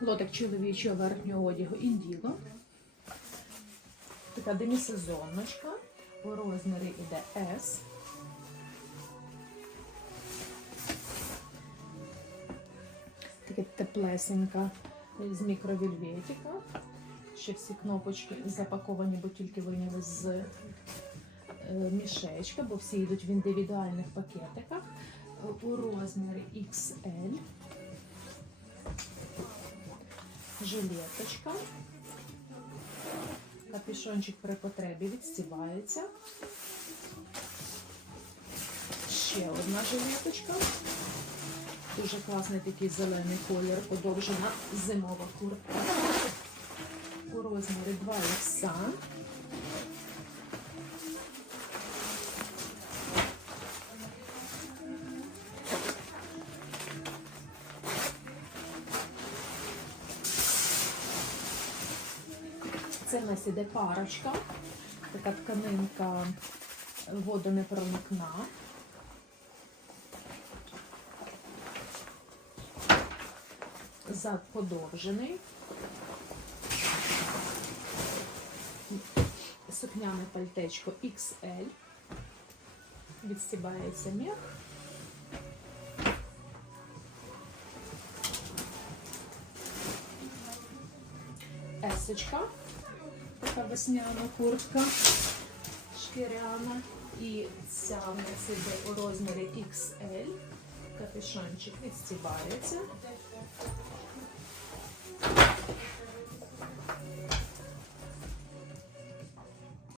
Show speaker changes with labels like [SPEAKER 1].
[SPEAKER 1] Лотик чоловічого верхнього одягу індіго. Така демісезонночка. У розмірі іде S. Таке теплесенька з мікровільветика. Ще всі кнопочки запаковані, бо тільки вийняли з е, мішечка, бо всі йдуть в індивідуальних пакетиках. У розмірі XL. Жилеточка. Капюшончик при потребі відстівається. Ще одна жилеточка. Дуже класний такий зелений колір, подовжена зимова куртка. У розмірі 2 ікса. Це в нас іде парочка, така тканинка водонепроникна. Зад подовжений. Сукняне пальтечко XL. Відстібається м'як. Есочка. Весняна куртка шкіряна. І ця в нас іде у розмірі XL. Капюшончик відстібається.